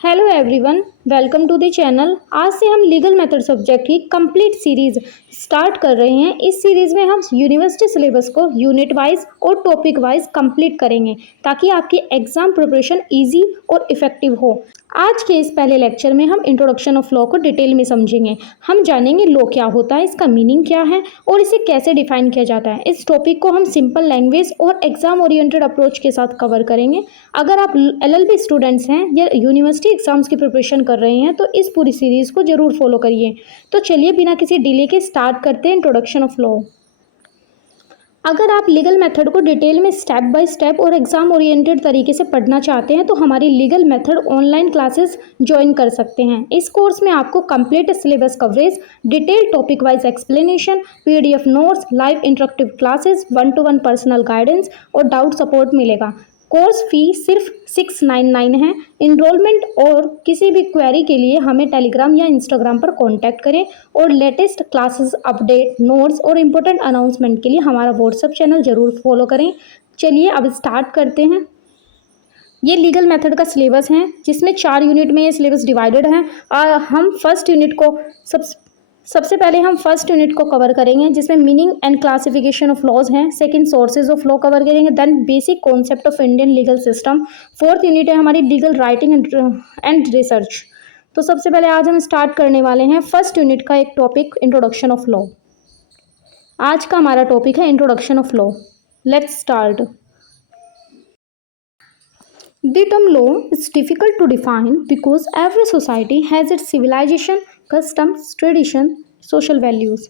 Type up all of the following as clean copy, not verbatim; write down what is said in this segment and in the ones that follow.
Hello everyone, welcome to the channel. आज से हम लीगल मेथड सब्जेक्ट की कंप्लीट सीरीज स्टार्ट कर रहे हैं। इस सीरीज में हम यूनिवर्सिटी सिलेबस को यूनिट वाइज और टॉपिक वाइज कंप्लीट करेंगे ताकि आपकी एग्जाम प्रिपरेशन इजी और इफेक्टिव हो। आज के इस पहले लेक्चर में हम इंट्रोडक्शन ऑफ लॉ को डिटेल में समझेंगे। हम जानेंगे लॉ क्या होता है, इसका मीनिंग क्या है और इसे कैसे डिफाइन किया जाता है। इस टॉपिक को हम सिंपल लैंग्वेज और एग्जाम ओरिएंटेड अप्रोच के साथ कवर करेंगे। अगर आप एलएलबी स्टूडेंट्स हैं या यूनिवर्सिटी एग्जाम्स की प्रिपरेशन कर रहे हैं तो इस पूरी सीरीज को जरूर फॉलो करिए। तो चलिए बिना किसी डिले के स्टार्ट करते हैं इंट्रोडक्शन ऑफ लॉ। अगर आप लीगल मेथड को डिटेल में स्टेप बाय स्टेप और एग्जाम ओरिएंटेड तरीके से पढ़ना चाहते हैं तो हमारी legal method online classes join कर सकते हैं। इस कोर्स में आपको complete syllabus coverage, detail topic wise explanation, PDF notes, live interactive classes, 1-to-1 personal guidance और डाउट सपोर्ट मिलेगा। कोर्स फी सिर्फ 699 है। इनरोलमेंट और किसी भी क्वेरी के लिए हमें टेलीग्राम या इंस्टाग्राम पर कांटेक्ट करें और लेटेस्ट क्लासेस अपडेट, नोट्स और इम्पोर्टेंट अनाउंसमेंट के लिए हमारा व्हाट्सएप चैनल ज़रूर फॉलो करें। चलिए अब स्टार्ट करते हैं। ये लीगल मेथड का सिलेबस है जिसमें 4 यूनिट में ये सिलेबस डिवाइडेड है। हम फर्स्ट यूनिट को सबसे पहले हम फर्स्ट यूनिट को कवर करेंगे जिसमें meaning and classification of laws हैं। Second sources of law cover करेंगे। Then basic concept of Indian legal system. Fourth unit है हमारी लीगल राइटिंग एंड रिसर्च। तो सबसे पहले आज हम स्टार्ट करने वाले हैं फर्स्ट यूनिट का एक टॉपिक, इंट्रोडक्शन ऑफ लॉ। आज का हमारा टॉपिक है introduction of law. Let's start. The term law is difficult to define because every society has its civilization, customs, tradition, social values.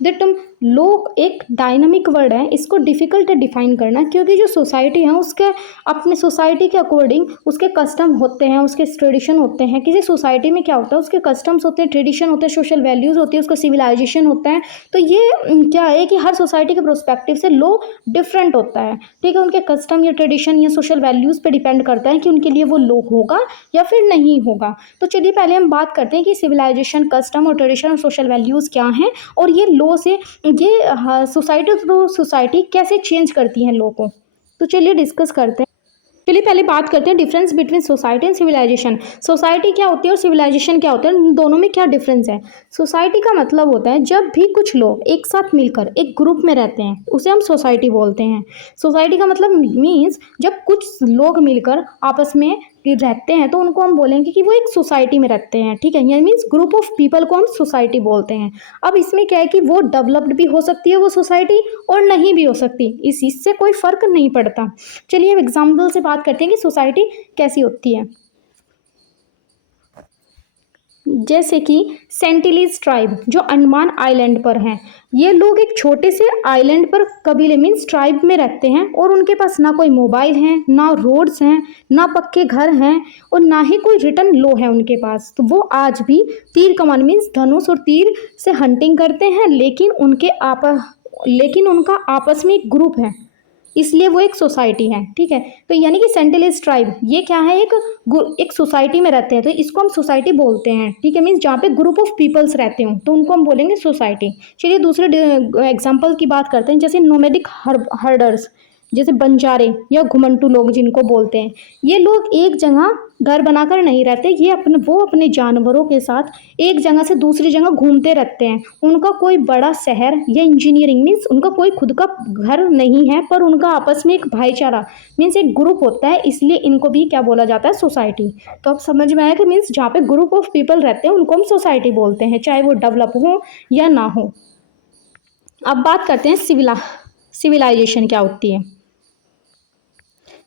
The term law एक dynamic word है, इसको difficult है define करना क्योंकि जो सोसाइटी है उसके अपने सोसाइटी के अकॉर्डिंग उसके कस्टम होते हैं, उसके ट्रेडिशन होते हैं। किसी सोसाइटी में क्या होता है, उसके कस्टम्स होते हैं, ट्रेडिशन होते हैं, सोशल वैल्यूज़ होती है, उसका सिविलाइजेशन होता है। तो ये क्या है कि हर सोसाइटी के प्रोस्पेक्टिव से लॉ डिफरेंट होता है। ठीक है, उनके कस्टम या ट्रेडिशन या सोशल वैल्यूज़ पर डिपेंड करता है कि उनके लिए वो लॉ होगा या फिर नहीं होगा। तो चलिए पहले हम बात करते हैं कि सिविलाइजेशन, कस्टम और ट्रेडिशन और सोशल वैल्यूज़ क्या हैं और ये लॉ से ये सोसाइटी टू सोसाइटी कैसे चेंज करती हैं लॉ को। तो चलिए डिस्कस करते हैं। चलिए पहले बात करते हैं difference between society and civilization. Society क्या होती है और सिविलाइजेशन क्या होता है, इन दोनों में क्या डिफरेंस है। सोसाइटी का मतलब होता है जब भी कुछ लोग एक साथ मिलकर एक ग्रुप में रहते हैं उसे हम सोसाइटी बोलते हैं। सोसाइटी का मतलब मीन्स जब कुछ लोग मिलकर आपस में रहते हैं तो उनको हम बोलेंगे कि वो एक सोसाइटी में रहते हैं। ठीक है, ये मीन्स ग्रुप ऑफ पीपल को हम सोसाइटी बोलते हैं। अब इसमें क्या है कि वो डेवलप्ड भी हो सकती है वो सोसाइटी और नहीं भी हो सकती, इससे कोई फर्क नहीं पड़ता। चलिए अब एग्जाम्पल से बात करते हैं कि सोसाइटी कैसी होती है। जैसे कि सेंटिलीज ट्राइब जो अंडमान आइलैंड पर हैं, ये लोग एक छोटे से आइलैंड पर कबीले मीन्स ट्राइब में रहते हैं और उनके पास ना कोई मोबाइल है, ना रोड्स हैं, ना पक्के घर हैं और ना ही कोई रिटन लॉ है उनके पास। तो वो आज भी तीर कमान मीन्स धनुष और तीर से हंटिंग करते हैं, लेकिन उनका आपस में एक ग्रुप है, इसलिए वो एक सोसाइटी है। ठीक है, तो यानी कि सेंटिलीज ट्राइब ये क्या है, एक सोसाइटी में रहते हैं तो इसको हम सोसाइटी बोलते हैं। ठीक है, मीन्स जहाँ पे ग्रुप ऑफ पीपल्स रहते हो तो उनको हम बोलेंगे सोसाइटी। चलिए दूसरे एग्जांपल की बात करते हैं, जैसे नोमैडिक हर्डर्स, जैसे बंजारे या घुमंटू लोग जिनको बोलते हैं। ये लोग एक जगह घर बनाकर नहीं रहते, ये अपने जानवरों के साथ एक जगह से दूसरी जगह घूमते रहते हैं। उनका कोई बड़ा शहर या इंजीनियरिंग मीन्स उनका कोई खुद का घर नहीं है, पर उनका आपस में एक भाईचारा मीन्स एक ग्रुप होता है, इसलिए इनको भी क्या बोला जाता है, सोसाइटी। तो अब समझ में आया कि मीन्स जहाँ पे ग्रुप ऑफ पीपल रहते हैं उनको हम सोसाइटी बोलते हैं, चाहे वो डेवलप हो या ना हो। अब बात करते हैं सिविलाइजेशन क्या होती है।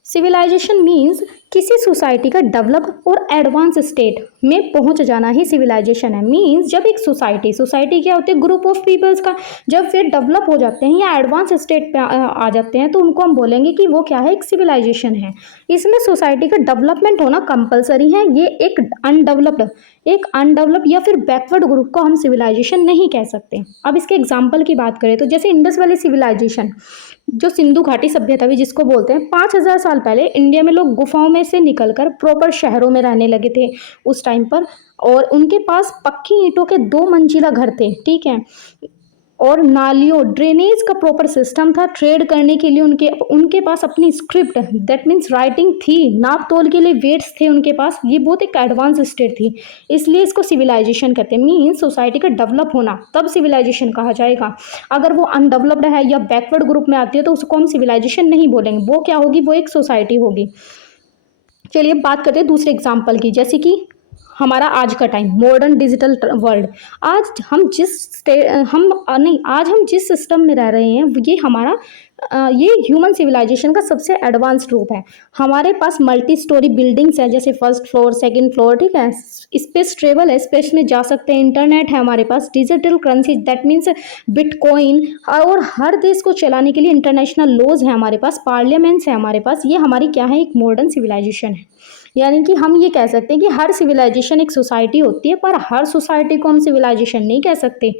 सिविलाइजेशन मीन्स किसी सोसाइटी का डेवलप और एडवांस स्टेट में पहुंच जाना ही सिविलाइजेशन है। मीन्स जब एक सोसाइटी क्या होती है, ग्रुप ऑफ पीपल्स का जब फिर डेवलप हो जाते हैं या एडवांस स्टेट पे आ जाते हैं तो उनको हम बोलेंगे कि वो क्या है, एक सिविलाइजेशन है। इसमें सोसाइटी का डेवलपमेंट होना कंपलसरी है। ये एक अनडेवलप्ड या फिर बैकवर्ड ग्रुप को हम सिविलाइजेशन नहीं कह सकते। अब इसके एग्जाम्पल की बात करें तो जैसे इंडस वैली सिविलाइजेशन, जो सिंधु घाटी सभ्यता भी जिसको बोलते हैं, 5000 साल पहले इंडिया में लोग गुफाओं में से निकलकर प्रॉपर शहरों में रहने लगे थे उस टाइम पर, और उनके पास पक्की ईंटों के 2 मंजिला घर थे। ठीक है, और नालियों ड्रेनेज का प्रॉपर सिस्टम था। ट्रेड करने के लिए उनके उनके पास अपनी स्क्रिप्ट दैट मीन्स राइटिंग थी। नाप तोल के लिए वेट्स थे उनके पास। ये बहुत एक एडवांस स्टेट थी, इसलिए इसको सिविलाइजेशन कहते हैं। मीन्स सोसाइटी का डेवलप होना तब सिविलाइजेशन कहा जाएगा। अगर वो अनडेवलप्ड है या बैकवर्ड ग्रुप में आती है तो उसको हम सिविलाइजेशन नहीं बोलेंगे। वो क्या होगी, वो एक सोसाइटी होगी। चलिए अब बात करते हैं दूसरे एग्जाम्पल की, जैसे कि हमारा आज का टाइम मॉडर्न डिजिटल वर्ल्ड। आज हम जिस सिस्टम में रह रहे हैं ये हमारा ये ह्यूमन सिविलाइजेशन का सबसे एडवांस्ड रूप है। हमारे पास मल्टी स्टोरी बिल्डिंग्स है, जैसे फर्स्ट फ्लोर सेकंड फ्लोर, ठीक है। स्पेस ट्रेवल है, स्पेस में जा सकते हैं। इंटरनेट है हमारे पास। Digital currency that means bitcoin, और हर देश को चलाने के लिए इंटरनेशनल लॉज है हमारे पास। पार्लियामेंट्स है हमारे पास। ये हमारी क्या है, एक मॉडर्न सिविलाइजेशन है। यानी कि हम ये कह सकते हैं कि हर सिविलाइजेशन एक सोसाइटी होती है, पर हर सोसाइटी को हम सिविलाइजेशन नहीं कह सकते।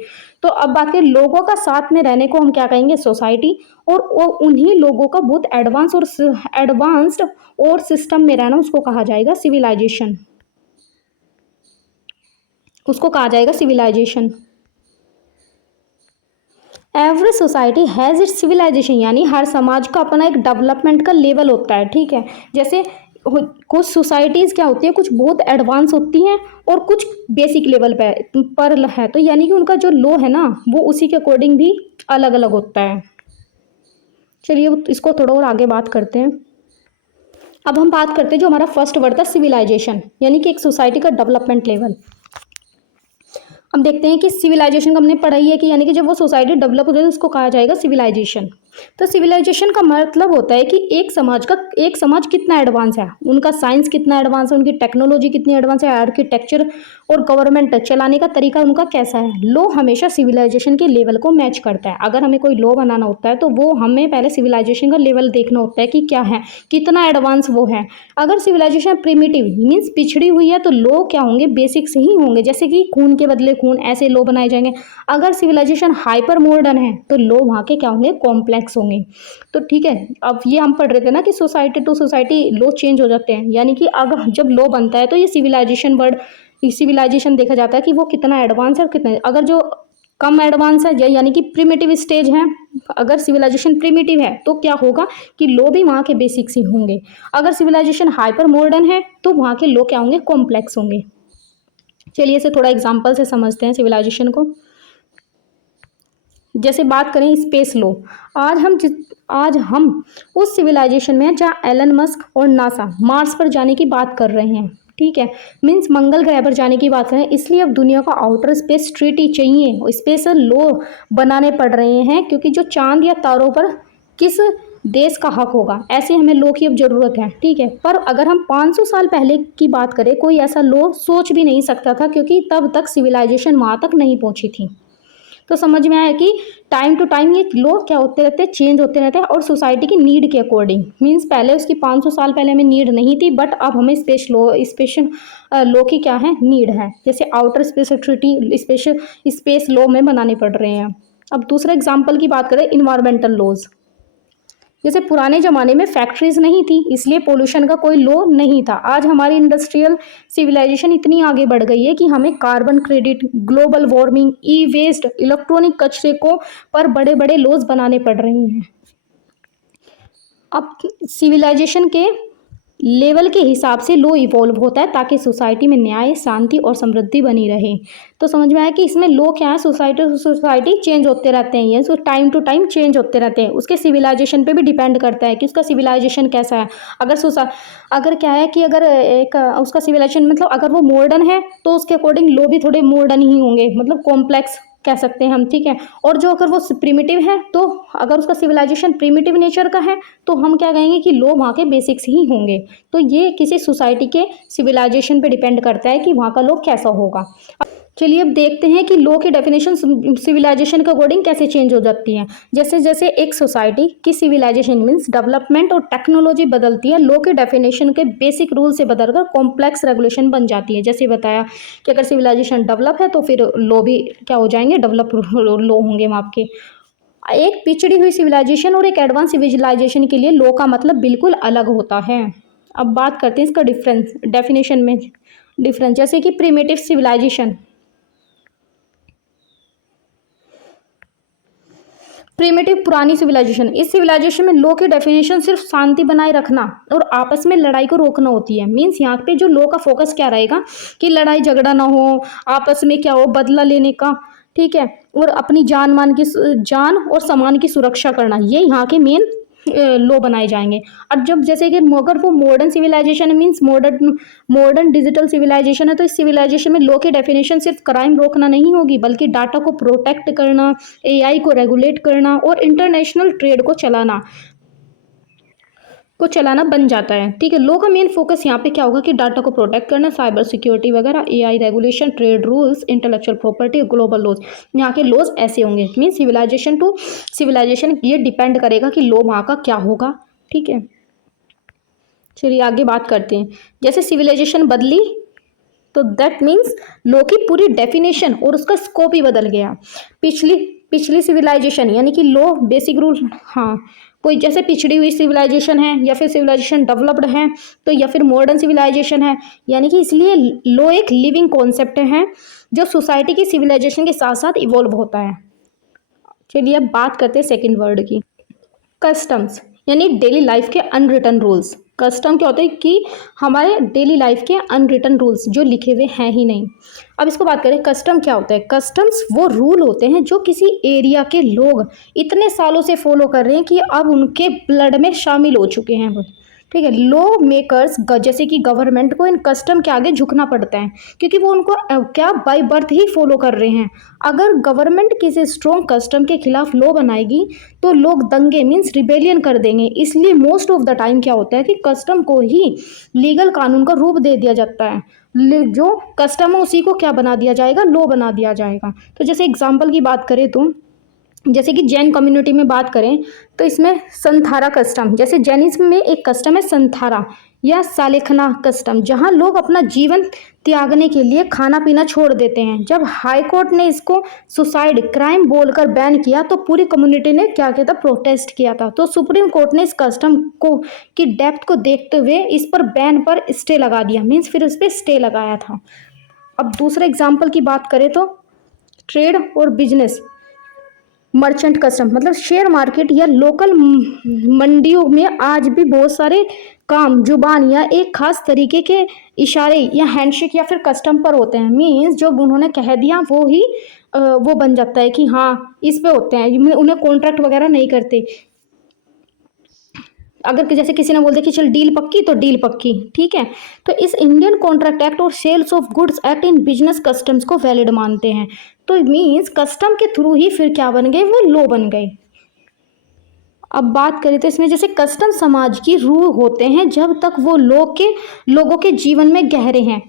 तो अब बात करें लोगों का साथ में रहने को हम क्या कहेंगे, सोसाइटी। और वो उन्हीं लोगों का बहुत एडवांस्ड और सिस्टम में रहना उसको कहा जाएगा सिविलाइजेशन। उसको कहा जाएगा civilization. Every society has its civilization, यानी हर समाज का अपना एक डेवलपमेंट का लेवल होता है, ठीक है। जैसे कुछ सोसाइटीज़ क्या होती है, कुछ बहुत एडवांस होती हैं और कुछ बेसिक लेवल पर है। तो यानी कि उनका जो लॉ है ना वो उसी के अकॉर्डिंग भी अलग अलग होता है। चलिए इसको थोड़ा और आगे बात करते हैं। अब हम बात करते हैं जो हमारा फर्स्ट वर्ड था सिविलाइजेशन, यानी कि एक सोसाइटी का डेवलपमेंट लेवल। अब देखते हैं कि सिविलाइजेशन का हमने पढ़ा ही है कि यानी कि जब वो सोसाइटी डेवलप होती है तो उसको कहा जाएगा सिविलाइजेशन। तो सिविलाइजेशन का मतलब होता है कि एक समाज कितना एडवांस है, उनका साइंस कितना एडवांस है, उनकी टेक्नोलॉजी कितनी एडवांस है, आर्किटेक्चर और गवर्नमेंट चलाने का तरीका उनका कैसा है। लॉ हमेशा सिविलाइजेशन के लेवल को मैच करता है। अगर हमें कोई लॉ बनाना होता है तो वो हमें पहले सिविलाइजेशन का लेवल देखना होता है कि क्या है, कितना एडवांस वो है। अगर सिविलाइजेशन प्रिमिटिव मीन्स पिछड़ी हुई है तो लॉ क्या होंगे, बेसिक्स ही होंगे, जैसे कि खून के बदले खून, ऐसे लॉ बनाए जाएंगे। अगर सिविलाइजेशन हाइपर मॉडर्न है तो लॉ वहाँ के क्या होंगे, कॉम्प्लेक्स होंगे। तो ठीक है, अब ये हम पढ़ रहे थे ना कि society to society law change हो जाते हैं। यानी कि अगर जब लॉ बनता है तो ये सिविलाइजेशन देखा जाता है कि वो कितना एडवांस है और कितना। अगर जो कम एडवांस है यानी कि प्रिमिटिव स्टेज है, अगर सिविलाइजेशन प्रिमिटिव है तो क्या होगा कि लॉ भी वहाँ के बेसिक्स ही होंगे। अगर सिविलाइजेशन हाइपर मॉडर्न है तो वहाँ के लॉ क्या होंगे, कॉम्प्लेक्स होंगे। चलिए इसे थोड़ा एग्जांपल से समझते हैं सिविलाइजेशन को। जैसे बात करें स्पेस लॉ, आज हम उस सिविलाइजेशन में हैं जहाँ एलन मस्क और नासा मार्स पर जाने की बात कर रहे हैं, ठीक है। मीन्स मंगल ग्रह पर जाने की बात करें, इसलिए अब दुनिया को आउटर स्पेस ट्रीटी चाहिए, स्पेशल लॉ बनाने पड़ रहे हैं, क्योंकि जो चांद या तारों पर किस देश का हक होगा, ऐसे हमें लॉ की अब जरूरत है, ठीक है। पर अगर हम 500 साल पहले की बात करें, कोई ऐसा लॉ सोच भी नहीं सकता था, क्योंकि तब तक सिविलाइजेशन वहाँ तक नहीं पहुँची थी। तो समझ में आया कि टाइम टू टाइम ये लॉ क्या होते रहते हैं, चेंज होते रहते हैं, और सोसाइटी की नीड के अकॉर्डिंग। मीन्स पहले उसकी 500 साल पहले हमें नीड नहीं थी, बट अब हमें स्पेशल लॉ की क्या है, नीड है। जैसे outer space treaty special space law में बनाने पड़ रहे हैं। अब दूसरा एग्जाम्पल की बात करें, इन्वायरमेंटल लॉज। जैसे पुराने ज़माने में फैक्ट्रीज नहीं थी, इसलिए पोल्यूशन का कोई लॉ नहीं था। आज हमारी इंडस्ट्रियल सिविलाइजेशन इतनी आगे बढ़ गई है कि हमें कार्बन क्रेडिट, ग्लोबल वार्मिंग, ई वेस्ट, इलेक्ट्रॉनिक कचरे को पर बड़े बड़े लॉज बनाने पड़ रहे हैं। अब सिविलाइजेशन के लेवल के हिसाब से लॉ इवॉल्व होता है ताकि सोसाइटी में न्याय, शांति और समृद्धि बनी रहे। तो समझ में आया कि इसमें लॉ क्या है, सोसाइटी टू सोसाइटी चेंज होते रहते हैं, ये so time to time change होते रहते हैं। उसके सिविलाइजेशन पे भी डिपेंड करता है कि उसका सिविलाइजेशन कैसा है। अगर क्या है कि अगर एक उसका सिविलाइजेशन मतलब अगर वो मॉडर्न है तो उसके अकॉर्डिंग लॉ भी थोड़े मॉडर्न ही होंगे, मतलब कॉम्प्लेक्स कह सकते हैं हम, ठीक है। और जो अगर वो प्रिमिटिव है, तो अगर उसका सिविलाइजेशन प्रिमिटिव नेचर का है तो हम क्या कहेंगे कि लॉ वहाँ के बेसिक्स ही होंगे। तो ये किसी सोसाइटी के सिविलाइजेशन पे डिपेंड करता है कि वहाँ का लॉ कैसा होगा। चलिए अब देखते हैं कि लॉ की डेफिनेशन सिविलाइजेशन के अकॉर्डिंग कैसे चेंज हो जाती है। जैसे जैसे एक सोसाइटी की सिविलाइजेशन मीन्स डेवलपमेंट और टेक्नोलॉजी बदलती है, लॉ के डेफिनेशन के बेसिक रूल से बदलकर कॉम्प्लेक्स रेगुलेशन बन जाती है। जैसे बताया कि अगर सिविलाइजेशन डेवलप है तो फिर लॉ भी क्या हो जाएंगे, डेवलप लॉ होंगे वहाँ के। एक पिछड़ी हुई सिविलाइजेशन और एक एडवांस सिविलाइजेशन के लिए लॉ का मतलब बिल्कुल अलग होता है। अब बात करते हैं इसका डेफिनेशन में डिफरेंस। जैसे कि प्रिमिटिव सिविलाइजेशन, प्रिमिटिव पुरानी सिविलाइजेशन, इस सिविलाइजेशन में लॉ की डेफिनेशन सिर्फ शांति बनाए रखना और आपस में लड़ाई को रोकना होती है। मीन्स यहाँ पे जो लॉ का फोकस क्या रहेगा कि लड़ाई झगड़ा ना हो, आपस में क्या हो, बदला लेने का, ठीक है, और अपनी जान और सामान की सुरक्षा करना, ये यहाँ के मेन लॉ बनाए जाएंगे। और जब जैसे कि अगर वो modern civilization means modern digital civilization है, तो इस सिविलाइजेशन में लॉ की डेफिनेशन सिर्फ क्राइम रोकना नहीं होगी, बल्कि डाटा को प्रोटेक्ट करना, एआई को रेगुलेट करना और इंटरनेशनल ट्रेड को चलाना बन जाता है। ठीक है, लॉ का मेन फोकस यहाँ पे क्या होगा कि डाटा को प्रोटेक्ट करना, साइबर सिक्योरिटी वगैरह, AI regulation, trade rules, intellectual property, global laws, यहाँ के लॉज ऐसे होंगे। मीन सिविलाइजेशन टू सिविलाइजेशन ये डिपेंड करेगा कि लॉ वहाँ का क्या होगा। ठीक है, चलिए आगे बात करते हैं। जैसे सिविलाइजेशन बदली तो दैट मीन्स लॉ की पूरी डेफिनेशन और उसका स्कोप ही बदल गया। पिछली सिविलाइजेशन यानी कि लॉ बेसिक रूल, हाँ, कोई जैसे पिछड़ी हुई सिविलाइजेशन है या फिर सिविलाइजेशन डेवलप्ड है, तो या फिर मॉडर्न सिविलाइजेशन है, यानी कि इसलिए लॉ एक लिविंग कॉन्सेप्ट है जो सोसाइटी की सिविलाइजेशन के साथ साथ इवॉल्व होता है। चलिए अब बात करते हैं सेकेंड वर्ड की, कस्टम्स, यानी डेली लाइफ के अनरिटन रूल्स। कस्टम क्या होता है कि हमारे डेली लाइफ के अनरिटन रूल्स जो लिखे हुए हैं ही नहीं। अब इसको बात करें, कस्टम क्या होता है। कस्टम्स वो रूल होते हैं जो किसी एरिया के लोग इतने सालों से फॉलो कर रहे हैं कि अब उनके ब्लड में शामिल हो चुके हैं वो। ठीक है, लॉ मेकर्स जैसे कि गवर्नमेंट को इन कस्टम के आगे झुकना पड़ता है, क्योंकि वो उनको क्या बाय बर्थ ही फॉलो कर रहे हैं। अगर गवर्नमेंट किसी स्ट्रॉन्ग कस्टम के खिलाफ लॉ बनाएगी तो लोग दंगे मीन्स रिबेलियन कर देंगे। इसलिए मोस्ट ऑफ द टाइम क्या होता है कि कस्टम को ही लीगल कानून का रूप दे दिया जाता है। जो कस्टम है उसी को क्या बना दिया जाएगा, लॉ बना दिया जाएगा। तो जैसे एग्जाम्पल की बात करें तो जैसे कि जैन कम्युनिटी में बात करें तो इसमें संथारा कस्टम, जैसे जैनिज्म में एक कस्टम है संथारा या सालेखना कस्टम, जहां लोग अपना जीवन त्यागने के लिए खाना पीना छोड़ देते हैं। जब हाई कोर्ट ने इसको सुसाइड क्राइम बोलकर बैन किया तो पूरी कम्युनिटी ने क्या किया था, प्रोटेस्ट किया था। तो सुप्रीम कोर्ट ने इस कस्टम को की डेप्थ को देखते हुए इस पर बैन पर स्टे लगा दिया, मीन्स फिर उस पर स्टे लगाया था। अब दूसरे एग्जाम्पल की बात करें तो ट्रेड और बिजनेस, मर्चेंट कस्टम, मतलब शेयर मार्केट या लोकल मंडियों में आज भी बहुत सारे काम जुबान या एक खास तरीके के इशारे या हैंडशेक या फिर कस्टम पर होते हैं। मीन्स जो उन्होंने कह दिया वो ही वो बन जाता है कि हाँ इस पे होते हैं, उन्हें कॉन्ट्रैक्ट वगैरह नहीं करते। अगर जैसे किसी ने बोल दिया कि चल डील पक्की तो डील पक्की। ठीक है, तो इस इंडियन कॉन्ट्रैक्ट एक्ट और sales of goods act in business customs को वैलिड मानते हैं। तो मीन्स कस्टम के थ्रू ही फिर क्या बन गए, वो लॉ बन गए। अब बात करें तो इसमें जैसे कस्टम समाज की रूह होते हैं, जब तक वो लोगों के जीवन में गहरे हैं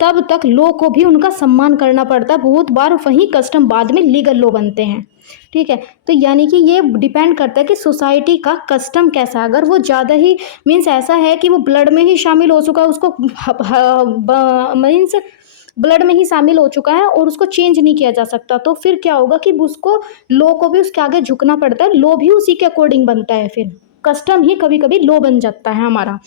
तब तक लॉ को भी उनका सम्मान करना पड़ता है। बहुत बार वही कस्टम बाद में लीगल लॉ बनते हैं। ठीक है, तो यानी कि ये डिपेंड करता है कि सोसाइटी का कस्टम कैसा है। अगर वो ज़्यादा ही मीन्स ऐसा है कि वो ब्लड में ही शामिल हो चुका है, उसको मीन्स ब्लड में ही शामिल हो चुका है और उसको चेंज नहीं किया जा सकता, तो फिर क्या होगा कि उसको लॉ को भी उसके आगे झुकना पड़ता है, लॉ भी उसी के अकॉर्डिंग बनता है, फिर कस्टम ही कभी कभी लॉ बन जाता है हमारा।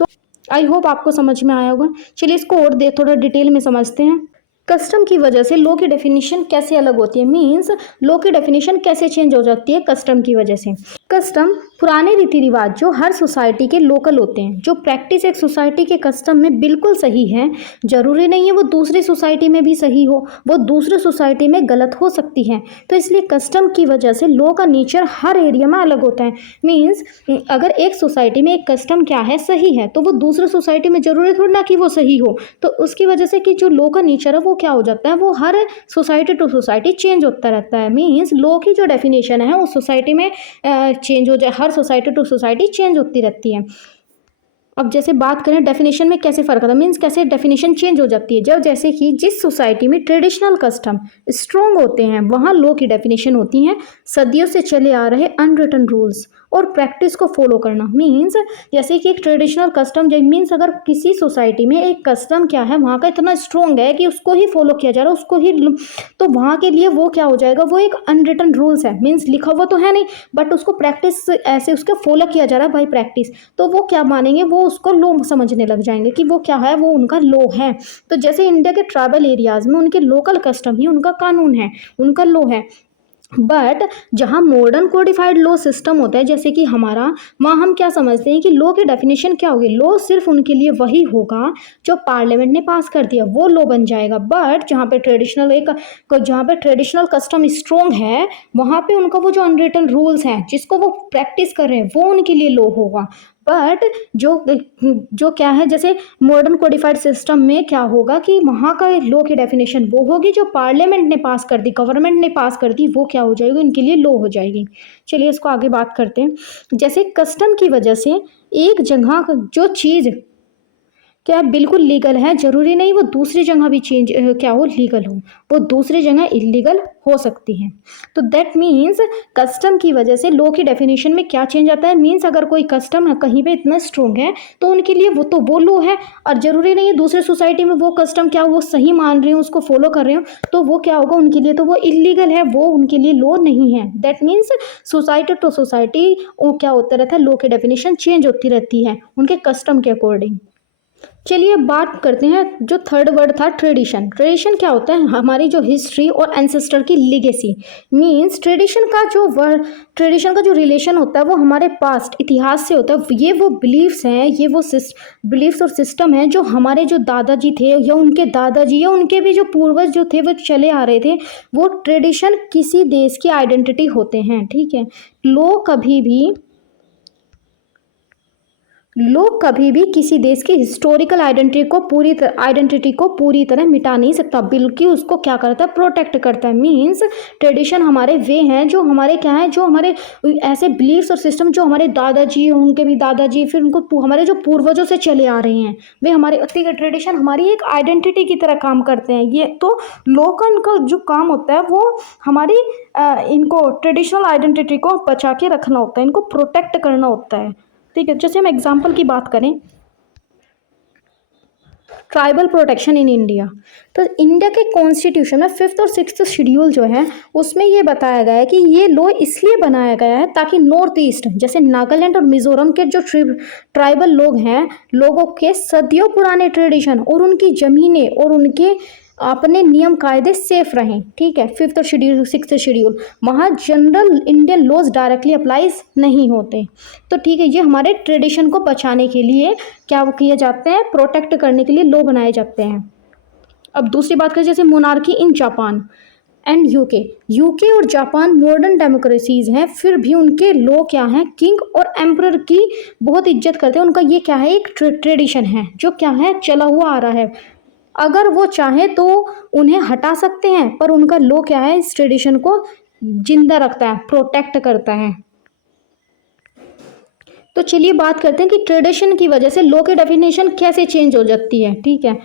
तो आई होप आपको समझ में आया होगा। चलिए इसको और थोड़ा डिटेल में समझते हैं। कस्टम की वजह से लॉ की डेफिनेशन कैसे अलग होती है, मीन्स लॉ की डेफिनेशन कैसे चेंज हो जाती है कस्टम की वजह से। कस्टम पुराने रीति रिवाज जो हर सोसाइटी के लोकल होते हैं। जो प्रैक्टिस एक सोसाइटी के कस्टम में बिल्कुल सही है, जरूरी नहीं है वो दूसरी सोसाइटी में भी सही हो, वो दूसरी सोसाइटी में गलत हो सकती है। तो इसलिए कस्टम की वजह से लॉ का नेचर हर एरिया में अलग होता है। मीन्स अगर एक सोसाइटी में एक कस्टम क्या है, सही है, तो वो दूसरी सोसाइटी में जरूरी थोड़ी ना कि वो सही हो। तो उसकी वजह से कि जो लॉ का नेचर है वो क्या हो जाता है, वो हर सोसाइटी टू सोसाइटी चेंज होता रहता है। मीन्स लॉ की जो डेफिनेशन है उस सोसाइटी में चेंज हो जाए, हर सोसाइटी टू सोसाइटी चेंज होती रहती है। अब जैसे बात करें डेफिनेशन में कैसे फ़र्क आता है, मीन्स कैसे डेफिनेशन चेंज हो जाती है। जब जैसे कि जिस सोसाइटी में ट्रेडिशनल कस्टम स्ट्रॉन्ग होते हैं वहाँ लॉ की डेफिनेशन होती है सदियों से चले आ रहे अनरिटन रूल्स और प्रैक्टिस को फॉलो करना। मीन्स जैसे कि एक ट्रेडिशनल कस्टम, मीन्स अगर किसी सोसाइटी में एक कस्टम क्या है वहाँ का इतना स्ट्रॉन्ग है कि उसको ही फॉलो किया जा रहा है, उसको ही, तो वहाँ के लिए वो क्या हो जाएगा, वो एक अनरिटन रूल्स है। मीन्स लिखा हुआ तो है नहीं बट उसको प्रैक्टिस ऐसे उसका फॉलो किया जा रहा है बाई प्रैक्टिस, तो वो क्या मानेंगे, वो उसको लॉ समझने लग जाएंगे कि वो क्या है, वो उनका लॉ है। तो जैसे इंडिया के ट्राइबल एरियाज में उनके लोकल कस्टम ही उनका कानून है, उनका लॉ है। बट जहाँ मॉडर्न कोडिफाइड लॉ सिस्टम होता है जैसे कि हमारा, वहाँ हम क्या समझते हैं कि लॉ की डेफिनेशन क्या होगी, लॉ सिर्फ उनके लिए वही होगा जो पार्लियामेंट ने पास कर दिया, वो लॉ बन जाएगा। बट जहाँ पे ट्रेडिशनल कस्टम स्ट्रॉन्ग है, वहाँ पे उनका वो जो अनरिटन रूल्स हैं जिसको वो प्रैक्टिस कर रहे हैं, वो उनके लिए लॉ होगा। बट जो जो क्या है, जैसे मॉडर्न कोडिफाइड सिस्टम में क्या होगा कि वहाँ का लॉ की डेफिनेशन वो होगी जो पार्लियामेंट ने पास कर दी, गवर्नमेंट ने पास कर दी, वो क्या हो जाएगी, उनके लिए लॉ हो जाएगी। चलिए इसको आगे बात करते हैं। जैसे कस्टम की वजह से एक जगह जो चीज़ क्या बिल्कुल लीगल है, जरूरी नहीं वो दूसरी जगह भी क्या हो, लीगल हो, वो दूसरी जगह इलीगल हो सकती है। तो दैट मीन्स कस्टम की वजह से लॉ की डेफिनेशन में क्या चेंज आता है, मीन्स अगर कोई कस्टम है कहीं पे इतना स्ट्रोंग है तो उनके लिए वो लॉ है, और जरूरी नहीं है दूसरे सोसाइटी में वो कस्टम क्या वो सही मान रहे हो, उसको फॉलो कर रहे हो, तो वो क्या होगा उनके लिए, तो वो इलीगल है, वो उनके लिए लॉ नहीं है। That means society to society वो क्या होता रहता है, लॉ की डेफिनेशन चेंज होती रहती है उनके कस्टम के अकॉर्डिंग। चलिए अब बात करते हैं, जो थर्ड वर्ड था ट्रेडिशन। ट्रेडिशन क्या होता है, हमारी जो हिस्ट्री और एंसेस्टर की लिगेसी। मीन्स ट्रेडिशन का जो रिलेशन होता है वो हमारे पास्ट इतिहास से होता है। ये वो बिलीव्स हैं, ये वो बिलीव्स और सिस्टम है जो हमारे जो दादाजी थे या उनके दादाजी या उनके भी जो पूर्वज जो थे वो चले आ रहे थे। वो ट्रेडिशन किसी देश की आइडेंटिटी होते हैं, ठीक है। लोग कभी भी किसी देश की हिस्टोरिकल आइडेंटिटी को पूरी तरह मिटा नहीं सकता, बल्कि उसको क्या करता है, प्रोटेक्ट करता है। मीन्स ट्रेडिशन हमारे वे हैं जो हमारे क्या है, जो हमारे ऐसे बिलीव्स और सिस्टम जो हमारे दादाजी, उनके भी दादाजी, फिर उनको हमारे जो पूर्वजों से चले आ रहे हैं, वे हमारे ट्रेडिशन हमारी एक आइडेंटिटी की तरह काम करते हैं। ये तो लोग का इनका जो काम होता है वो हमारी इनको ट्रेडिशनल आइडेंटिटी को बचा के रखना होता है, इनको प्रोटेक्ट करना होता है, ठीक है। जैसे हम एग्जाम्पल की बात करें, ट्राइबल प्रोटेक्शन इन इंडिया, तो इंडिया के कॉन्स्टिट्यूशन में 5th और 6th शेड्यूल जो है उसमें ये बताया गया है कि ये लॉ इसलिए बनाया गया है ताकि नॉर्थ ईस्ट जैसे नागालैंड और मिजोरम के जो ट्राइबल लोग हैं, लोगों के सदियों पुराने ट्रेडिशन और उनकी ज़मीनें और उनके अपने नियम कायदे सेफ रहें, ठीक है। 5th शेड्यूल 6th शेड्यूल, वहाँ general Indian laws directly applies नहीं होते। तो ठीक है, ये हमारे ट्रेडिशन को बचाने के लिए क्या किए जाते हैं, प्रोटेक्ट करने के लिए लॉ बनाए जाते हैं। अब दूसरी बात करें, जैसे monarchy in Japan and UK और जापान मॉडर्न डेमोक्रेसीज हैं, फिर भी उनके लॉ क्या हैं, किंग और एम्परर की बहुत इज्जत करते हैं। उनका ये क्या है, एक ट्रेडिशन है जो क्या है, चला हुआ आ रहा है। अगर वो चाहे तो उन्हें हटा सकते हैं, पर उनका लॉ क्या है, इस ट्रेडिशन को जिंदा रखता है, प्रोटेक्ट करता है। तो चलिए बात करते हैं कि ट्रेडिशन की वजह से लॉ की डेफिनेशन कैसे चेंज हो जाती है, ठीक है।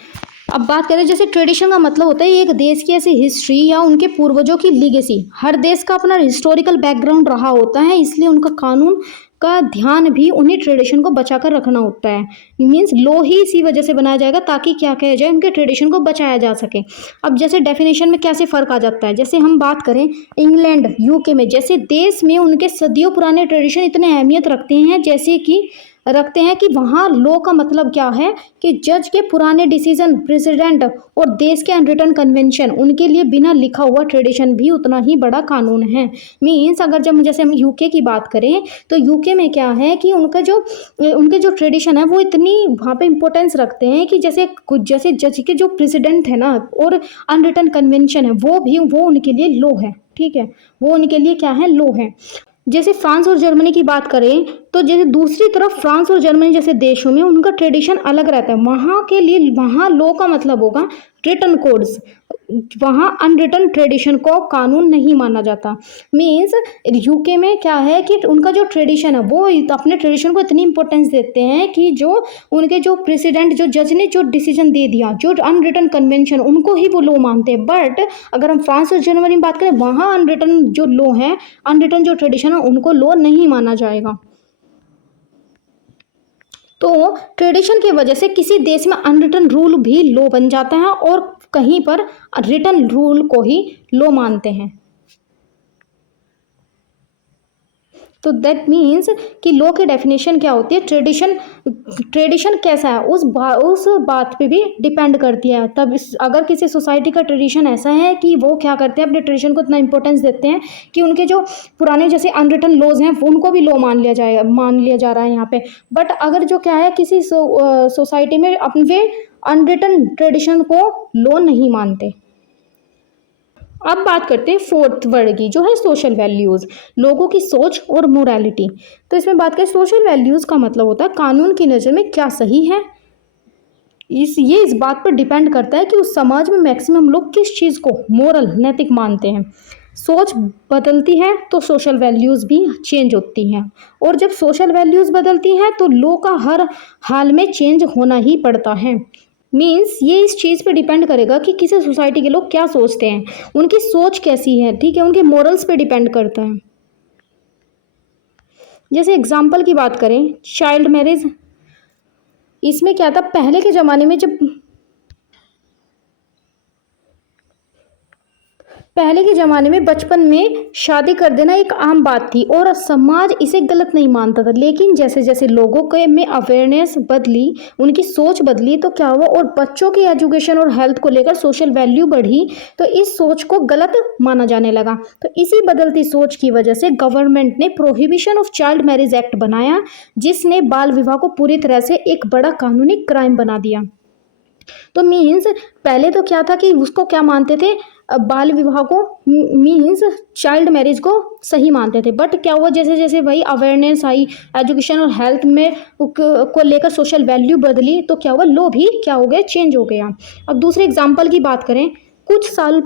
अब बात करें, जैसे ट्रेडिशन का मतलब होता है एक देश की ऐसी हिस्ट्री या उनके पूर्वजों की लीगेसी। हर देश का अपना हिस्टोरिकल बैकग्राउंड रहा होता है, इसलिए उनका कानून का ध्यान भी उन्हीं ट्रेडिशन को बचा कर रखना होता है। मीन्स लॉ ही इसी वजह से बनाया जाएगा ताकि क्या कहा जाए, उनके ट्रेडिशन को बचाया जा सके। अब जैसे डेफिनेशन में कैसे फ़र्क आ जाता है, जैसे हम बात करें इंग्लैंड यूके में, जैसे देश में उनके सदियों पुराने ट्रेडिशन इतने अहमियत रखते हैं कि वहाँ लॉ का मतलब क्या है कि जज के पुराने डिसीजन, प्रेसिडेंट और देश के अनरिटन कन्वेंशन, उनके लिए बिना लिखा हुआ ट्रेडिशन भी उतना ही बड़ा कानून है। मीन्स अगर जैसे हम यूके की बात करें तो यूके में क्या है कि उनके जो ट्रेडिशन है वो इतनी वहाँ पे इम्पोर्टेंस रखते हैं कि जैसे जज के जो प्रेसिडेंट है ना और अनरिटन कन्वेंशन है वो उनके लिए लॉ है, ठीक है, वो उनके लिए क्या है, लॉ है। जैसे फ्रांस और जर्मनी की बात करें तो जैसे दूसरी तरफ फ्रांस और जर्मनी जैसे देशों में उनका ट्रेडिशन अलग रहता है। वहाँ के लिए वहाँ लॉ का मतलब होगा रिटन कोड्स, वहाँ अनरिटन ट्रेडिशन को कानून नहीं माना जाता। मीन्स यूके में क्या है कि उनका जो ट्रेडिशन है वो अपने ट्रेडिशन को इतनी इंपॉर्टेंस देते हैं कि जो उनके जो प्रेसिडेंट, जो जज ने जो डिसीजन दे दिया, जो अनरिटन कन्वेंशन, उनको ही वो लॉ मानते हैं। बट अगर हम फ्रांस और जर्मनी में बात करें, वहाँ अनरिटन जो लॉ है, अनरिटन जो ट्रेडिशन है, उनको लॉ नहीं माना जाएगा। तो ट्रेडिशन की वजह से किसी देश में अनरिटन रूल भी लॉ बन जाता है और कहीं पर रिटन रूल को ही लॉ मानते हैं। तो दैट मीन्स कि लॉ की डेफिनेशन क्या होती है, ट्रेडिशन कैसा है उस बात पे भी डिपेंड करती है। तब अगर किसी सोसाइटी का ट्रेडिशन ऐसा है कि वो क्या करते हैं, अपने ट्रेडिशन को इतना इंपॉर्टेंस देते हैं कि उनके जो पुराने जैसे अनरिटन लॉज हैं उनको भी लॉ मान लिया जा रहा है यहाँ पे। बट अगर जो क्या है किसी सोसाइटी में अपने अनरिटन ट्रेडिशन को लॉ नहीं मानते। अब बात करते हैं फोर्थ वर्ड की, जो है सोशल वैल्यूज़, लोगों की सोच और मोरालिटी। तो इसमें बात करें सोशल वैल्यूज़ का मतलब होता है कानून की नज़र में क्या सही है। इस बात पर डिपेंड करता है कि उस समाज में मैक्सिमम लोग किस चीज़ को मोरल नैतिक मानते हैं। सोच बदलती है तो सोशल वैल्यूज़ भी चेंज होती हैं, और जब सोशल वैल्यूज़ बदलती हैं तो लॉ का हर हाल में चेंज होना ही पड़ता है। मीन्स ये इस चीज़ पे डिपेंड करेगा कि किसी सोसाइटी के लोग क्या सोचते हैं, उनकी सोच कैसी है, ठीक है, उनके मोरल्स पे डिपेंड करता है। जैसे एग्जाम्पल की बात करें, चाइल्ड मैरिज, इसमें क्या था, पहले के ज़माने में बचपन में शादी कर देना एक आम बात थी और समाज इसे गलत नहीं मानता था। लेकिन जैसे जैसे लोगों के में अवेयरनेस बदली, उनकी सोच बदली, तो क्या हुआ, और बच्चों की एजुकेशन और हेल्थ को लेकर सोशल वैल्यू बढ़ी, तो इस सोच को गलत माना जाने लगा। तो इसी बदलती सोच की वजह से गवर्नमेंट ने prohibition of child marriage act बनाया, जिसने बाल विवाह को पूरी तरह से एक बड़ा कानूनी क्राइम बना दिया। तो मीन्स पहले तो क्या था कि उसको क्या मानते थे, बाल विवाह को, मीन्स चाइल्ड मैरिज को सही मानते थे। बट क्या हुआ, जैसे जैसे भाई अवेयरनेस आई, एजुकेशन और हेल्थ में को लेकर सोशल वैल्यू बदली, तो क्या हुआ, लॉ भी क्या हो गया, चेंज हो गया। अब दूसरे एग्जाम्पल की बात करें, कुछ साल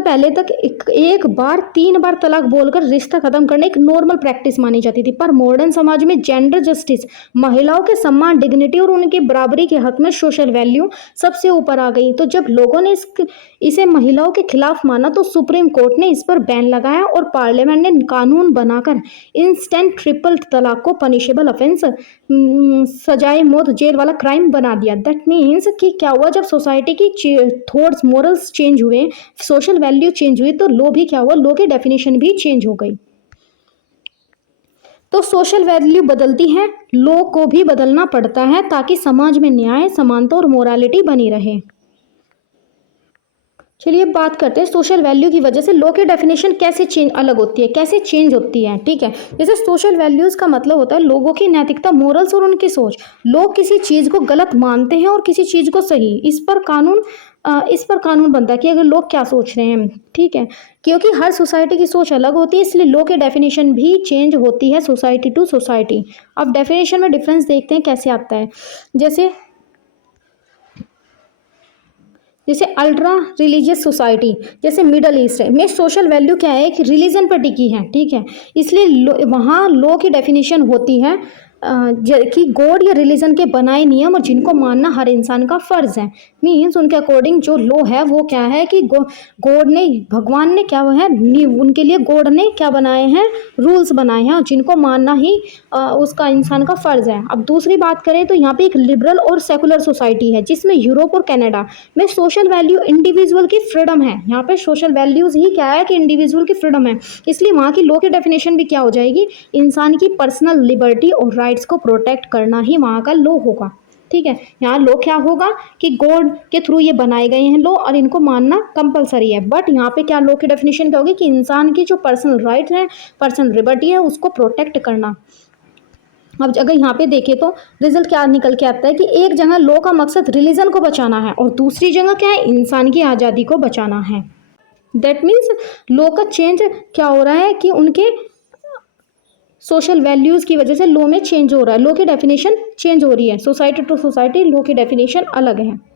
पहले तक एक बार 3 बार तलाक बोलकर रिश्ता खत्म करने एक नॉर्मल प्रैक्टिस मानी जाती थी। पर मॉडर्न समाज में जेंडर जस्टिस, महिलाओं के सम्मान, डिग्निटी और उनके बराबरी के हक में सोशल वैल्यू सबसे ऊपर आ गई। तो जब लोगों ने इसे महिलाओं के खिलाफ माना, तो सुप्रीम कोर्ट ने इस पर बैन लगाया और पार्लियामेंट ने कानून बनाकर इंस्टेंट ट्रिपल तलाक को पनिशेबल ऑफेंस, सजाए मौत, जेल वाला क्राइम बना दिया। दैट मीन्स कि क्या हुआ, जब सोसाइटी की थॉट्स, मोरल्स चेंज हुए, सोशल वैल्यू चेंज हुई, तो लॉ भी क्या हुआ, लॉ की डेफिनेशन भी चेंज हो गई। तो सोशल वैल्यू बदलती है, लॉ को भी बदलना पड़ता है ताकि समाज में न्याय, समानता और मोरालिटी बनी रहे। चलिए बात करते हैं सोशल वैल्यू की वजह से लॉ की डेफिनेशन कैसे अलग होती है, कैसे चेंज होती है। ठीक है, जैसे सोशल वैल्यूज़ का मतलब होता है लोगों की नैतिकता, मोरल्स और उनकी सोच। लोग किसी चीज़ को गलत मानते हैं और किसी चीज़ को सही, इस पर कानून बनता है कि अगर लोग क्या सोच रहे हैं। ठीक है, क्योंकि हर सोसाइटी की सोच अलग होती है, इसलिए लॉ की डेफिनेशन भी चेंज होती है सोसाइटी टू सोसाइटी। अब डेफिनेशन में डिफरेंस देखते हैं कैसे आता है। जैसे अल्ट्रा रिलीजियस सोसाइटी, जैसे मिडल ईस्ट है, में सोशल वैल्यू क्या है कि रिलीजन पर टिकी है। ठीक है, इसलिए वहाँ लॉ की डेफिनेशन होती है कि गॉड या रिलीजन के बनाए नियम और जिनको मानना हर इंसान का फ़र्ज़ है। मीन्स उनके अकॉर्डिंग जो लॉ है वो क्या है कि गॉड ने, भगवान ने क्या है, उनके लिए गॉड ने क्या बनाए हैं, रूल्स बनाए हैं, जिनको मानना ही उसका इंसान का फ़र्ज़ है। अब दूसरी बात करें तो यहाँ पे एक लिबरल और सेकुलर सोसाइटी है, जिसमें यूरोप और कनाडा में सोशल वैल्यू इंडिविजुअल की फ्रीडम है। यहाँ पे सोशल वैल्यूज़ ही क्या है कि इंडिविजुअल की फ्रीडम है, इसलिए वहाँ की लॉ की डेफिनेशन भी क्या हो जाएगी, इंसान की पर्सनल लिबर्टी और राइट्स को प्रोटेक्ट करना ही वहाँ का लॉ होगा। ठीक है, यहाँ लॉ क्या होगा कि गॉड के थ्रू ये बनाए गए हैं लॉ और इनको मानना कंपलसरी है। बट यहाँ पे क्या लॉ की डेफिनेशन क्या होगी कि इंसान की जो पर्सनल राइट है, पर्सनल लिबर्टी है, उसको प्रोटेक्ट करना। अब अगर यहाँ पे देखें तो रिजल्ट क्या निकल के आता है कि एक जगह लॉ का मकसद रिलीजन को बचाना है और दूसरी जगह क्या है, इंसान की आज़ादी को बचाना है। दैट मीन्स लॉ का चेंज क्या हो रहा है कि उनके सोशल वैल्यूज़ की वजह से लॉ में चेंज हो रहा है, लॉ की डेफिनेशन चेंज हो रही है, सोसाइटी टू सोसाइटी लॉ की डेफिनेशन अलग है।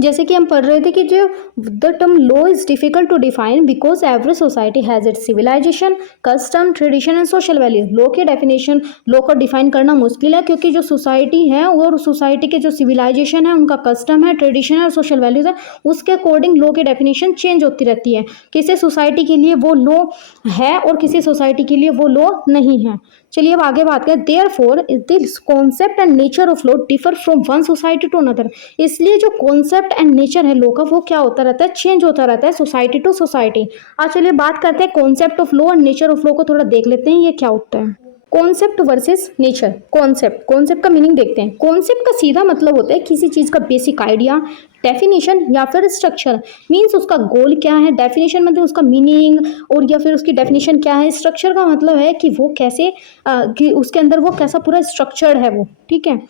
जैसे कि हम पढ़ रहे थे कि जो the term law is difficult to define because every society has its civilization, custom, tradition and social value. Law की डेफिनेशन, लॉ को डिफाइन करना मुश्किल है क्योंकि जो सोसाइटी है और सोसाइटी के जो सिविलाइजेशन है, उनका कस्टम है, ट्रेडिशन है और सोशल वैल्यूज़ है, उसके अकॉर्डिंग लॉ की डेफिनेशन चेंज होती रहती है। किसी सोसाइटी के लिए वो लॉ है और किसी सोसाइटी के लिए वो लॉ नहीं है। चलिए अब आगे बात करें। Therefore this concept and nature of law differ from one society to another. इसलिए जो कॉन्सेप्ट एंड नेचर है लॉ का वो क्या होता रहता है, चेंज होता रहता है सोसाइटी टू सोसाइटी। आज चलिए बात करते हैं कॉन्सेप्ट ऑफ लॉ और नेचर ऑफ लॉ को थोड़ा देख लेते हैं ये क्या होता है। Concept versus nature. कॉन्सेप्ट का मीनिंग देखते हैं। कॉन्सेप्ट का सीधा मतलब होता है किसी चीज़ का बेसिक आइडिया, डेफिनेशन या फिर स्ट्रक्चर। मीन्स उसका गोल क्या है, डेफिनेशन मतलब उसका मीनिंग, और या फिर उसकी डेफिनेशन क्या है। स्ट्रक्चर का मतलब है कि वो कैसे कि उसके अंदर वो कैसा पूरा स्ट्रक्चर्ड है वो, ठीक है।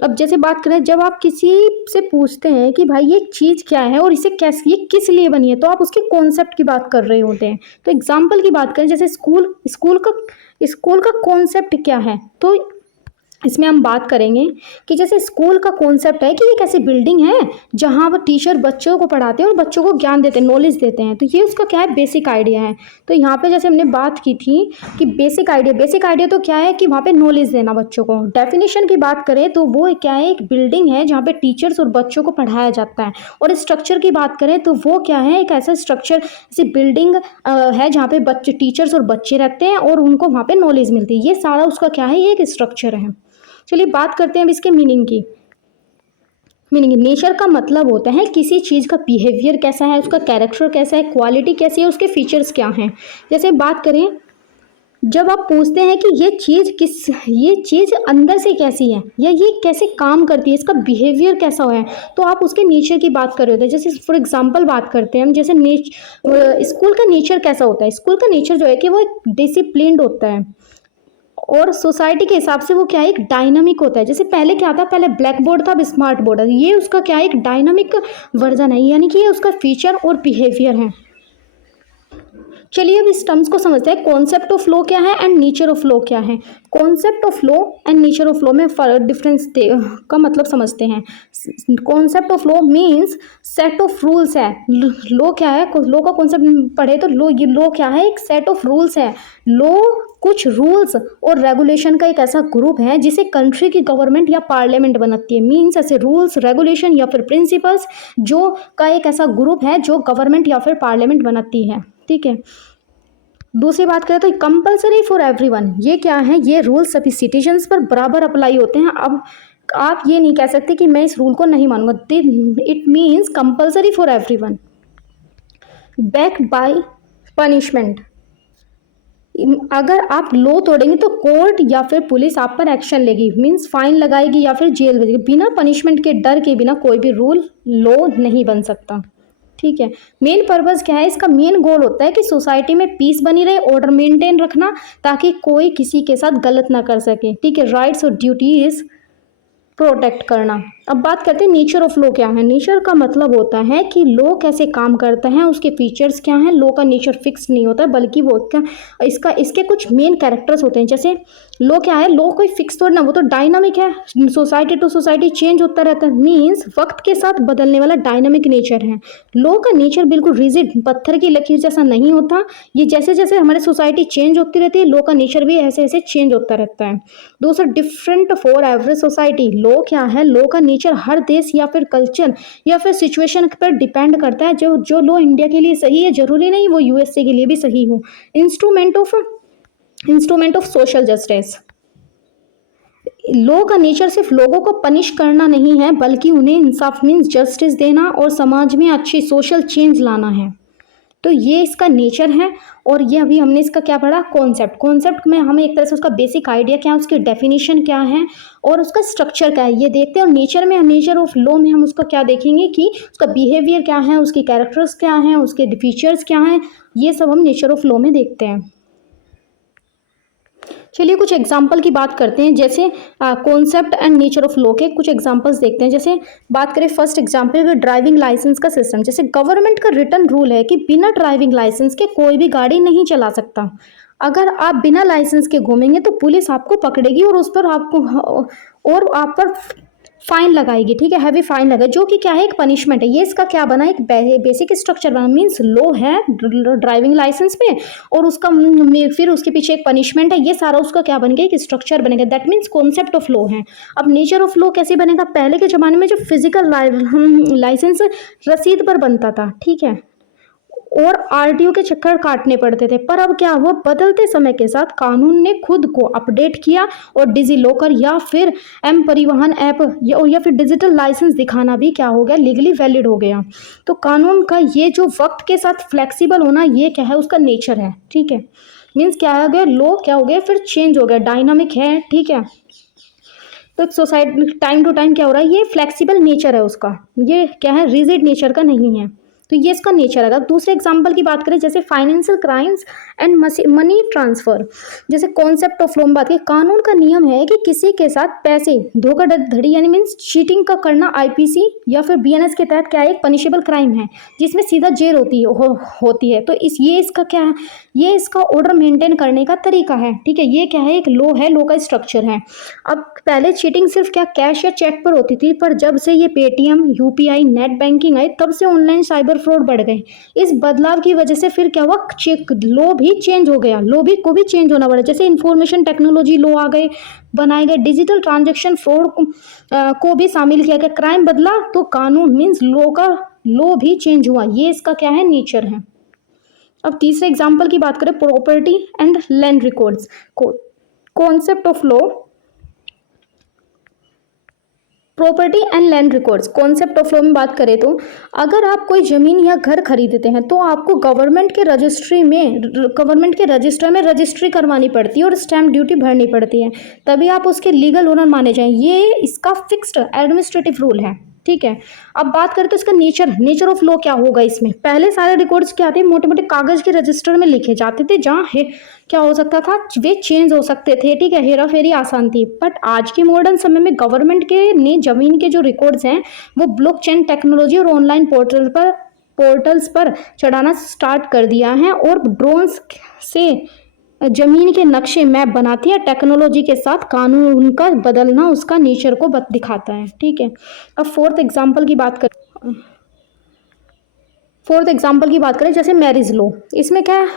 अब जैसे बात करें, जब आप किसी से पूछते हैं कि भाई ये चीज़ क्या है और इसे कैसे, ये किस लिए बनी है, तो आप उसके कॉन्सेप्ट की बात कर रहे होते हैं। तो एग्जाम्पल की बात करें, जैसे स्कूल का कॉन्सेप्ट क्या है, तो इसमें हम बात करेंगे कि जैसे स्कूल का कॉन्सेप्ट है कि एक ऐसी बिल्डिंग है जहाँ वो टीचर बच्चों को पढ़ाते हैं और बच्चों को ज्ञान देते हैं, नॉलेज देते हैं। तो ये उसका क्या है, बेसिक आइडिया है। तो यहाँ पे जैसे हमने बात की थी कि बेसिक आइडिया तो क्या है कि वहाँ पे नॉलेज देना बच्चों को। डेफिनेशन की बात करें तो वो क्या है, एक बिल्डिंग है जहाँ पे टीचर्स और बच्चों को पढ़ाया जाता है। और स्ट्रक्चर की बात करें तो वो क्या है, एक ऐसा स्ट्रक्चर जैसे बिल्डिंग है जहाँ पे बच्चे, टीचर्स और बच्चे रहते हैं और उनको वहाँ पे नॉलेज मिलती है। ये सारा उसका क्या है, ये एक स्ट्रक्चर है। चलिए बात करते हैं अब इसके मीनिंग की। नेचर का मतलब होता है किसी चीज़ का बिहेवियर कैसा है, उसका कैरेक्टर कैसा है, क्वालिटी कैसी है, उसके फीचर्स क्या हैं। जैसे बात करें, जब आप पूछते हैं कि ये चीज़ अंदर से कैसी है या ये कैसे काम करती है, इसका बिहेवियर कैसा है, तो आप उसके नेचर की बात कर रहे होते हैं। जैसे फॉर एग्जांपल बात करते हैं हम, जैसे स्कूल का नेचर कैसा होता है। स्कूल का नेचर जो है कि वो एक डिसिप्लिन्ड होता है और सोसाइटी के हिसाब से वो क्या है, एक डायनामिक होता है। जैसे पहले क्या था, पहले ब्लैक बोर्ड था, अब स्मार्ट बोर्ड है। ये उसका क्या है, एक डायनामिक वर्जन है, यानी कि ये उसका फीचर और बिहेवियर है। चलिए अब इस टर्म्स को समझते हैं। कॉन्सेप्ट ऑफ लॉ क्या है एंड नेचर ऑफ लॉ क्या है। Concept of law and nature of law में डिफरेंस का मतलब समझते हैं। Concept of law means set of rules है। लॉ क्या है, लॉ का कॉन्सेप्ट पढ़े तो लॉ क्या है, एक सेट ऑफ रूल्स है। लॉ कुछ रूल्स और रेगुलेशन का एक ऐसा ग्रुप है जिसे कंट्री की गवर्नमेंट या पार्लियामेंट बनाती है। मीन्स ऐसे रूल्स, रेगुलेशन या फिर प्रिंसिपल्स जो का एक ऐसा ग्रुप है जो गवर्नमेंट या फिर पार्लियामेंट बनाती है, ठीक है। दूसरी बात करें तो कंपलसरी फॉर एवरीवन। ये क्या है, ये रूल सभी सिटीजन्स पर बराबर अप्लाई होते हैं। अब आप ये नहीं कह सकते कि मैं इस रूल को नहीं मानूंगा। It means compulsory for everyone, backed by punishment. अगर आप लॉ तोड़ेंगे तो कोर्ट या फिर पुलिस आप पर एक्शन लेगी, मीन्स फाइन लगाएगी या फिर जेल भेजेगी। बिना पनिशमेंट के, डर के बिना कोई भी रूल लॉ नहीं बन सकता, ठीक है। मेन पर्पस क्या है, इसका मेन गोल होता है कि सोसाइटी में पीस बनी रहे, ऑर्डर मेंटेन रखना, ताकि कोई किसी के साथ गलत ना कर सके, ठीक है। राइट्स और ड्यूटीज प्रोटेक्ट करना। अब बात करते हैं नेचर ऑफ लॉ क्या है। नेचर का मतलब होता है कि लॉ कैसे काम करता है, उसके फीचर्स क्या हैं। लॉ का नेचर फिक्स नहीं होता बल्कि वो इसके कुछ मेन कैरेक्टर्स होते हैं। जैसे लॉ क्या है, लॉ कोई फिक्स थोड़ा ना, वो तो डायनामिक है, सोसाइटी टू सोसाइटी चेंज होता रहता है। मीन्स वक्त के साथ बदलने वाला डायनामिक नेचर है। लॉ का नेचर बिल्कुल रिजिड, पत्थर की लकीर जैसा नहीं होता। ये जैसे जैसे हमारी सोसाइटी चेंज होती रहती है, लॉ का नेचर भी ऐसे ऐसे चेंज होता रहता है। दोस्तों different for every society. Law क्या है, लॉ का नेचर हर देश या फिर कल्चर या फिर सिचुएशन पर डिपेंड करता है। जो लॉ इंडिया के लिए सही है जरूरी नहीं वो यूएसए के लिए भी सही हो। Instrument of social justice. Law का नेचर सिर्फ लोगों को पनिश करना नहीं है बल्कि उन्हें इंसाफ, मीन्स जस्टिस देना और समाज में अच्छी सोशल चेंज लाना है। तो ये इसका नेचर है। और ये अभी हमने इसका क्या पढ़ा, कॉन्सेप्ट में हमें एक तरह से उसका बेसिक आइडिया क्या है, उसकी डेफिनेशन क्या है और उसका स्ट्रक्चर क्या है ये देखते हैं। और नेचर ऑफ लॉ में हम उसका क्या देखेंगे कि उसका बिहेवियर क्या है, उसके कैरेक्टर्स क्या हैं, उसके फीचर्स क्या हैं, ये सब हम नेचर ऑफ लॉ में देखते हैं। चलिए कुछ एग्जाम्पल की बात करते हैं। जैसे concept and nature of law के कुछ एग्जाम्पल्स देखते हैं। जैसे बात करें फर्स्ट एग्जाम्पल ड्राइविंग लाइसेंस का सिस्टम। जैसे गवर्नमेंट का रिटन रूल है कि बिना ड्राइविंग लाइसेंस के कोई भी गाड़ी नहीं चला सकता। अगर आप बिना लाइसेंस के घूमेंगे तो पुलिस आपको पकड़ेगी और उस पर आप पर फाइन लगाएगी, ठीक है, हैवी फाइन लगाए, जो कि क्या है, एक पनिशमेंट है। ये इसका क्या बना, एक बेसिक स्ट्रक्चर बना। मीन्स लॉ है ड्राइविंग लाइसेंस पे और उसका फिर उसके पीछे एक पनिशमेंट है। ये सारा उसका क्या बन गया, एक स्ट्रक्चर बनेगा। That means concept of law है। अब नेचर ऑफ लॉ कैसे बनेगा, पहले के ज़माने में जो फिजिकल लाइसेंस रसीद पर बनता था, ठीक है, और आरटीओ के चक्कर काटने पड़ते थे। पर अब क्या हुआ, बदलते समय के साथ कानून ने खुद को अपडेट किया और डिजी लॉकर या फिर एम परिवहन ऐप या फिर डिजिटल लाइसेंस दिखाना भी क्या हो गया, लीगली वैलिड हो गया। तो कानून का ये जो वक्त के साथ फ्लेक्सिबल होना, ये क्या है, उसका नेचर है। ठीक है, मीन्स क्या हो गया, लॉ क्या हो गया, फिर चेंज हो गया, डायनामिक है। ठीक है, तो सोसाइटी टाइम टू टाइम क्या हो रहा है, ये फ्लेक्सिबल नेचर है उसका, ये क्या है, रिजिड नेचर का नहीं है। तो ये इसका नेचर है। अगर दूसरे एग्जांपल की बात करें, जैसे financial crimes and money transfer, जैसे कॉन्सेप्ट ऑफ लॉ में बात करें, कानून का नियम है कि किसी के साथ पैसे धोखाधड़ी यानी मीन्स चीटिंग का करना आईपीसी या फिर बीएनएस के तहत क्या है, एक पनिशेबल क्राइम है जिसमें सीधा जेल होती है। तो ये इसका क्या है, ये इसका ऑर्डर मेंटेन करने का तरीका है। ठीक है, ये क्या है, एक लॉ है, लॉ का स्ट्रक्चर है। अब पहले चीटिंग सिर्फ क्या कैश या चेक पर होती थी, पर जब से ये पेटीएम, यूपीआई, नेट बैंकिंग आई, तब से ऑनलाइन साइबर फ्रॉड बढ़ गए। इस बदलाव की वजह से फिर क्या हुआ, चेक लॉ भी चेंज हो गया, लॉ भी को भी चेंज होना पड़ा। जैसे इंफॉर्मेशन टेक्नोलॉजी लॉ आ गए, बनाए गए, डिजिटल ट्रांजैक्शन फ्रॉड को भी शामिल किया गया, क्राइम बदला तो कानून मीन्स लॉ भी चेंज हुआ। ये इसका क्या है, नेचर है। अब तीसरे एग्जाम्पल की बात करें, property and land records, concept of law, property and land records, concept of law में बात करें तो अगर आप कोई जमीन या घर खरीदते हैं तो आपको गवर्नमेंट के रजिस्टर में रजिस्ट्री करवानी पड़ती है और स्टैंप ड्यूटी भरनी पड़ती है, तभी आप उसके लीगल ओनर माने जाएं। ये इसका फिक्स्ड एडमिनिस्ट्रेटिव रूल है। ठीक है, अब बात करें तो इसका नेचर ऑफ लॉ क्या होगा। इसमें पहले सारे रिकॉर्ड्स क्या थे, मोटे मोटे कागज के रजिस्टर में लिखे जाते थे, जहाँ क्या हो सकता था, वे चेंज हो सकते थे। ठीक है, हेरा फेरी आसान थी। बट आज के मॉडर्न समय में गवर्नमेंट के ने जमीन के जो रिकॉर्ड्स हैं वो ब्लॉकचेन टेक्नोलॉजी और ऑनलाइन पोर्टल्स पर चढ़ाना स्टार्ट कर दिया है और ड्रोन्स से जमीन के नक्शे मैप बनाती है। टेक्नोलॉजी के साथ कानून का बदलना उसका नेचर को दिखाता है। ठीक है, अब फोर्थ एग्जांपल की बात करें, जैसे मैरिज लॉ। इसमें क्या है,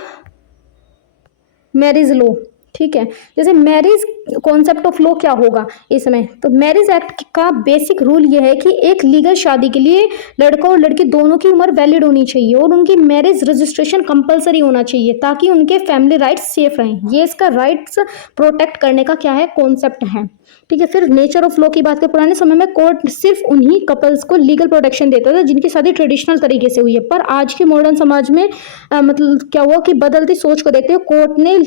मैरिज लॉ। ठीक है, जैसे मैरिज कॉन्सेप्ट ऑफ लॉ क्या होगा इसमें, तो मैरिज एक्ट का बेसिक रूल ये है कि एक लीगल शादी के लिए लड़का और लड़की दोनों की उम्र वैलिड होनी चाहिए और उनकी मैरिज रजिस्ट्रेशन कंपलसरी होना चाहिए ताकि उनके फैमिली राइट्स सेफ रहें। ये इसका राइट्स प्रोटेक्ट करने का क्या है, कॉन्सेप्ट है। ठीक है, फिर नेचर ऑफ लॉ की बात करें, पुराने समय में कोर्ट सिर्फ उन्हीं कपल्स को लीगल प्रोटेक्शन देता था जिनकी शादी ट्रेडिशनल तरीके से हुई है। पर आज के मॉडर्न समाज में मतलब क्या हुआ कि बदलती सोच को देखते हुए कोर्ट ने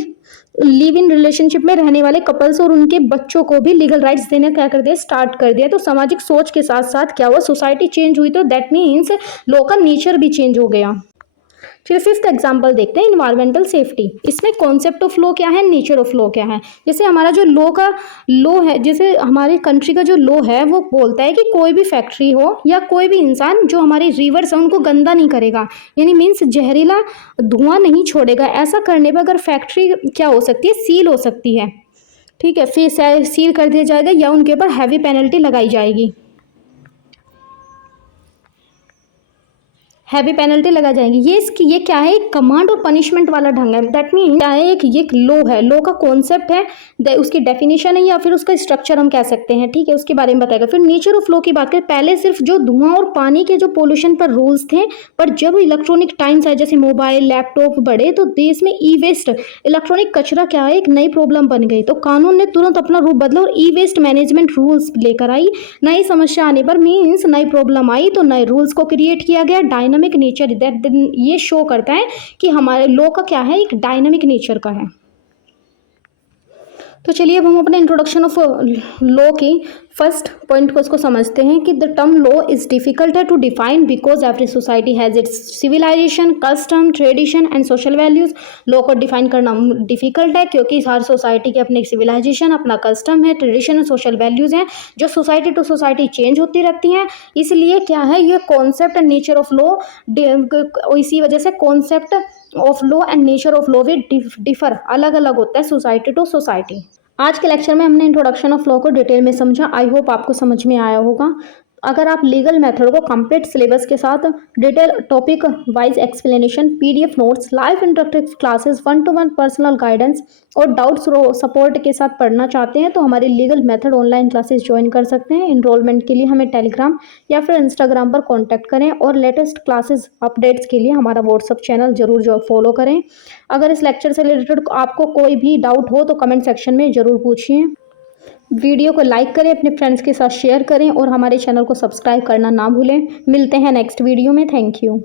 लिव इन रिलेशनशिप में रहने वाले कपल्स और उनके बच्चों को भी लीगल राइट्स देना क्या कर दिया, स्टार्ट कर दिया। तो सामाजिक सोच के साथ साथ क्या हुआ, सोसाइटी चेंज हुई, तो दैट मीन्स लॉ का नेचर भी चेंज हो गया। फिर फिफ्थ एग्जांपल देखते हैं, इन्वायरमेंटल सेफ्टी। इसमें कॉन्सेप्ट ऑफ लॉ क्या है, नेचर ऑफ लॉ क्या है। जैसे हमारा जो लॉ है, जैसे हमारी कंट्री का जो लॉ है वो बोलता है कि कोई भी फैक्ट्री हो या कोई भी इंसान जो हमारे रिवर्स है उनको गंदा नहीं करेगा, यानी मीन्स जहरीला धुआं नहीं छोड़ेगा। ऐसा करने पर अगर फैक्ट्री क्या हो सकती है, सील हो सकती है। ठीक है, फिर सील कर दिया जाएगा या उनके ऊपर हैवी पेनल्टी लगाई जाएगी, हैवी पेनल्टी लगा जाएगी। ये क्या है, एक कमांड और पनिशमेंट वाला ढंग है। दैट मीन क्या है, एक ये लॉ है, लॉ का कॉन्सेप्ट है, उसकी डेफिनेशन है या फिर उसका स्ट्रक्चर हम कह सकते हैं। ठीक है, उसके बारे में बताएगा। फिर नेचर ऑफ लॉ की बात करें, पहले सिर्फ जो धुआं और पानी के जो पोल्यूशन पर रूल्स थे, पर जब इलेक्ट्रॉनिक टाइम्स आए, जैसे मोबाइल लैपटॉप बढ़े, तो देश में ई वेस्ट, इलेक्ट्रॉनिक कचरा क्या है, एक नई प्रॉब्लम बन गई। तो कानून ने तुरंत अपना रूप बदला और ई वेस्ट मैनेजमेंट रूल्स लेकर आई। नई समस्या आने पर मीन्स नई प्रॉब्लम आई तो नए रूल्स को क्रिएट किया गया। डायनामिक नेचर, दैट ये शो करता है कि हमारे लॉ का क्या है, एक डायनामिक नेचर का है। तो चलिए अब हम अपने इंट्रोडक्शन ऑफ लॉ की फर्स्ट पॉइंट को इसको समझते हैं कि the term law is difficult है to define because every society has its civilization, custom, tradition and social values. Law को डिफाइन करना डिफिकल्ट है क्योंकि हर सोसाइटी के अपने सिविलाइजेशन, अपना कस्टम है, ट्रेडिशन और सोशल वैल्यूज हैं जो सोसाइटी टू सोसाइटी चेंज होती रहती हैं। इसलिए क्या है, ये concept and nature of law, इसी वजह से concept of law and nature of law भी डिफर, अलग अलग होता है सोसाइटी टू सोसाइटी। आज के लेक्चर में हमने इंट्रोडक्शन ऑफ लॉ को डिटेल में समझा। आई होप आपको समझ में आया होगा। अगर आप लीगल मेथड को कंप्लीट सिलेबस के साथ detail topic wise explanation, PDF notes, live interactive classes, 1-to-1 personal guidance और डाउट्स सपोर्ट के साथ पढ़ना चाहते हैं तो हमारी legal method online classes join कर सकते हैं। इनरोलमेंट के लिए हमें टेलीग्राम या फिर इंस्टाग्राम पर कॉन्टैक्ट करें और लेटेस्ट क्लासेस अपडेट्स के लिए हमारा व्हाट्सअप चैनल जरूर जो फॉलो करें। अगर इस लेक्चर से रिलेटेड आपको कोई भी डाउट हो तो कमेंट सेक्शन में ज़रूर पूछिए। वीडियो को लाइक करें, अपने फ्रेंड्स के साथ शेयर करें और हमारे चैनल को सब्सक्राइब करना ना भूलें। मिलते हैं नेक्स्ट वीडियो में। Thank you.